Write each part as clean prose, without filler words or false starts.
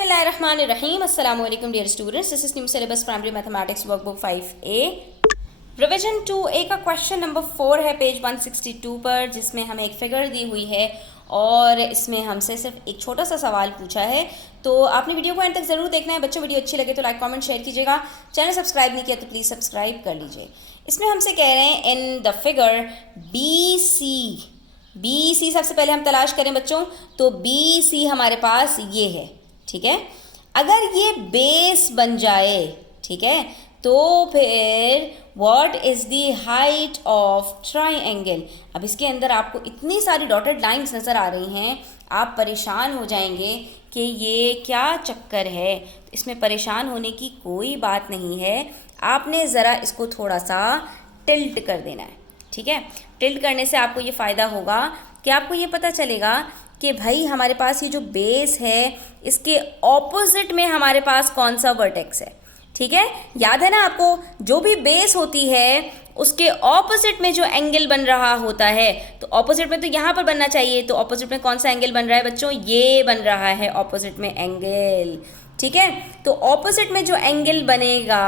बिस्मिल्लाहिर्रहमानिर्रहीम अस्सलाम वालेकुम dear students, this is new syllabus primary mathematics workbook 5A revision 2A का क्वेश्चन नंबर 4 है पेज 162 पर, जिसमें हमें एक फिगर दी हुई है और इसमें हमसे सिर्फ एक छोटा सा सवाल पूछा है। तो आपने वीडियो को एंड तक ज़रूर देखना है बच्चों। वीडियो अच्छी लगे तो लाइक कमेंट शेयर कीजिएगा। चैनल सब्सक्राइब नहीं किया तो प्लीज़ सब्सक्राइब कर लीजिए। इसमें हमसे कह रहे हैं in the figure B C सबसे पहले हम तलाश करें बच्चों, तो बी सी हमारे पास ये है, ठीक है। अगर ये बेस बन जाए, ठीक है, तो फिर what is the height of triangle. अब इसके अंदर आपको इतनी सारी डॉटेड लाइंस नज़र आ रही हैं, आप परेशान हो जाएंगे कि ये क्या चक्कर है। इसमें परेशान होने की कोई बात नहीं है, आपने ज़रा इसको थोड़ा सा टिल्ट कर देना है, ठीक है। टिल्ट करने से आपको ये फ़ायदा होगा कि आपको ये पता चलेगा कि भाई हमारे पास ये जो बेस है इसके ऑपोजिट में हमारे पास कौन सा वर्टेक्स है, ठीक है। याद है ना आपको, जो भी बेस होती है उसके ऑपोजिट में जो एंगल बन रहा होता है, तो ऑपोजिट में तो यहाँ पर बनना चाहिए, तो ऑपोजिट में कौन सा एंगल बन रहा है बच्चों, ये बन रहा है ऑपोजिट में एंगल, ठीक है। तो ऑपोजिट में जो एंगल बनेगा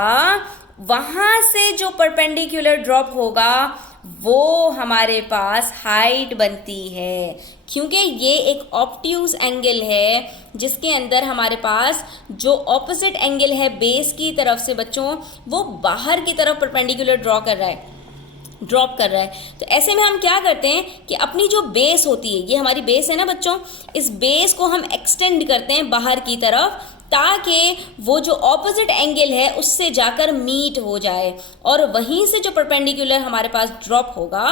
वहाँ से जो परपेंडिकुलर ड्रॉप होगा वो हमारे पास हाइट बनती है, क्योंकि ये एक ऑब्ट्यूज एंगल है जिसके अंदर हमारे पास जो ऑपोजिट एंगल है बेस की तरफ से बच्चों, वो बाहर की तरफ परपेंडिकुलर ड्रॉप कर रहा है। तो ऐसे में हम क्या करते हैं कि अपनी जो बेस होती है, ये हमारी बेस है ना बच्चों, इस बेस को हम एक्सटेंड करते हैं बाहर की तरफ, ताकि वो जो ऑपोजिट एंगल है उससे जाकर मीट हो जाए और वहीं से जो परपेंडिकुलर हमारे पास ड्रॉप होगा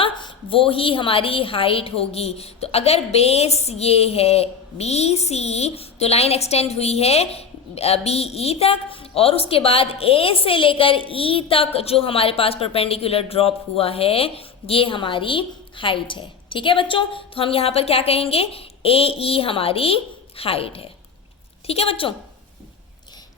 वो ही हमारी हाइट होगी। तो अगर बेस ये है बी सी, तो लाइन एक्सटेंड हुई है बी ई तक और उसके बाद ए से लेकर ई तक जो हमारे पास परपेंडिकुलर ड्रॉप हुआ है ये हमारी हाइट है, ठीक है बच्चों। तो हम यहाँ पर क्या कहेंगे, ए ई हमारी हाइट है, ठीक है बच्चों।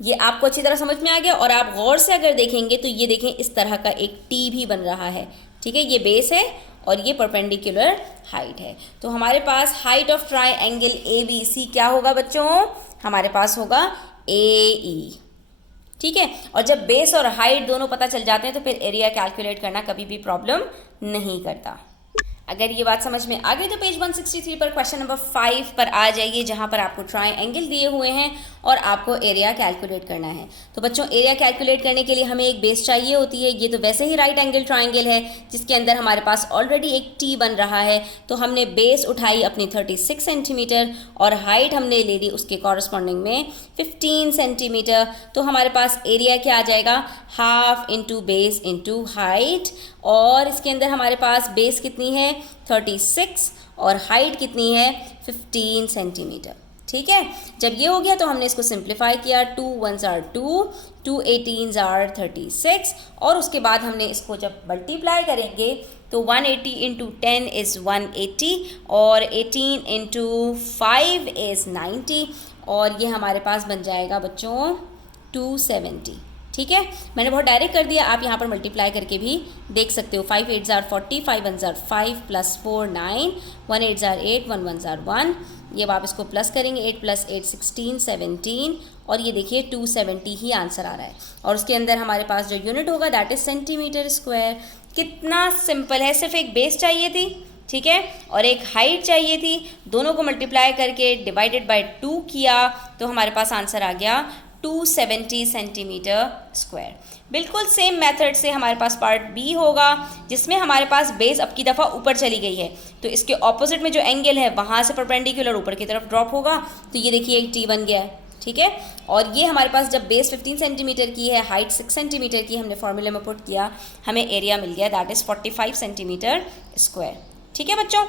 ये आपको अच्छी तरह समझ में आ गया। और आप गौर से अगर देखेंगे तो ये देखें इस तरह का एक टी भी बन रहा है, ठीक है। ये बेस है और ये परपेंडिकुलर हाइट है। तो हमारे पास height of triangle A B C क्या होगा बच्चों, हमारे पास होगा ए ई, ठीक है। और जब बेस और हाइट दोनों पता चल जाते हैं तो फिर एरिया कैलकुलेट करना कभी भी प्रॉब्लम नहीं करता। अगर ये बात समझ में आ गई तो पेज 163 पर क्वेश्चन नंबर 5 पर आ जाइए, जहां पर आपको ट्राइंगल दिए हुए हैं और आपको एरिया कैलकुलेट करना है। तो बच्चों एरिया कैलकुलेट करने के लिए हमें एक बेस चाहिए होती है। ये तो वैसे ही राइट एंगल ट्राइंगल है जिसके अंदर हमारे पास ऑलरेडी एक टी बन रहा है, तो हमने बेस उठाई अपनी 36 सेंटीमीटर और हाइट हमने ले ली उसके कॉरस्पॉन्डिंग में 15 सेंटीमीटर। तो हमारे पास एरिया क्या आ जाएगा, half into base into height. और इसके अंदर हमारे पास बेस कितनी है 36 और हाइट कितनी है 15 सेंटीमीटर, ठीक है। जब ये हो गया तो हमने इसको सिंप्लीफाई किया, 2 1s are 2, 2 18s are 36 और उसके बाद हमने इसको जब मल्टीप्लाई करेंगे तो 180 इंटू 10 इज़ 180 और 18 इंटू 5 इज़ 90 और ये हमारे पास बन जाएगा बच्चों 270, ठीक है। मैंने बहुत डायरेक्ट कर दिया, आप यहाँ पर मल्टीप्लाई करके भी देख सकते हो। 5 8s are 40, 5 1s are 5 plus 4 9, 1 8s are 8, 1 1s are 1। ये आप इसको प्लस करेंगे, 8 प्लस 8 16 17 और ये देखिए 270 ही आंसर आ रहा है। और उसके अंदर हमारे पास जो यूनिट होगा दैट इज़ सेंटीमीटर स्क्वायर। कितना सिंपल है, सिर्फ एक बेस चाहिए थी, ठीक है, और एक हाइट चाहिए थी। दोनों को मल्टीप्लाई करके डिवाइडेड बाय 2 किया तो हमारे पास आंसर आ गया 270 सेंटीमीटर स्क्वायर। बिल्कुल सेम मेथड से हमारे पास पार्ट बी होगा, जिसमें हमारे पास बेस अब की दफ़ा ऊपर चली गई है, तो इसके ऑपोजिट में जो एंगल है वहाँ से परपेंडिकुलर ऊपर की तरफ ड्रॉप होगा। तो ये देखिए एक टी बन गया है, ठीक है। और ये हमारे पास जब बेस 15 सेंटीमीटर की है, हाइट 6 सेंटीमीटर की, हमने फॉर्मूले में पुट किया, हमें एरिया मिल गया दैट इज़ 45 सेंटीमीटर स्क्वायर, ठीक है बच्चों।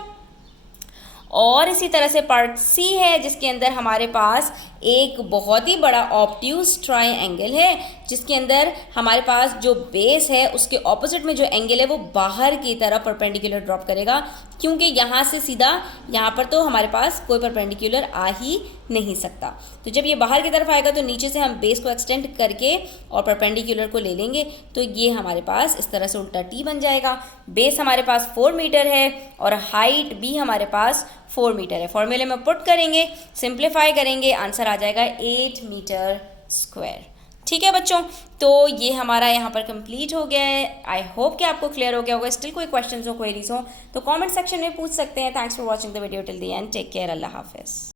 और इसी तरह से पार्ट सी है जिसके अंदर हमारे पास एक बहुत ही बड़ा ऑब्ट्यूज ट्राइंगल है, जिसके अंदर हमारे पास जो बेस है उसके ऑपोजिट में जो एंगल है वो बाहर की तरफ परपेंडिकुलर ड्रॉप करेगा, क्योंकि यहाँ से सीधा यहाँ पर तो हमारे पास कोई परपेंडिकुलर आ ही नहीं सकता। तो जब ये बाहर की तरफ आएगा तो नीचे से हम बेस को एक्सटेंड करके और परपेंडिकुलर को ले लेंगे, तो ये हमारे पास इस तरह से उल्टा टी बन जाएगा। बेस हमारे पास 4 मीटर है और हाइट भी हमारे पास 4 मीटर है। फॉर्मूले में पुट करेंगे, सिंप्लीफाई करेंगे, आंसर आ जाएगा 8 मीटर स्क्वायर। ठीक है बच्चों, तो ये हमारा यहाँ पर कंप्लीट हो गया है। आई होप कि आपको क्लियर हो गया होगा। स्टिल कोई क्वेश्चन हो, क्वेरीज हो तो कमेंट सेक्शन में पूछ सकते हैं। Thanks for watching the video till the end. Take care. Allah हाफिज़।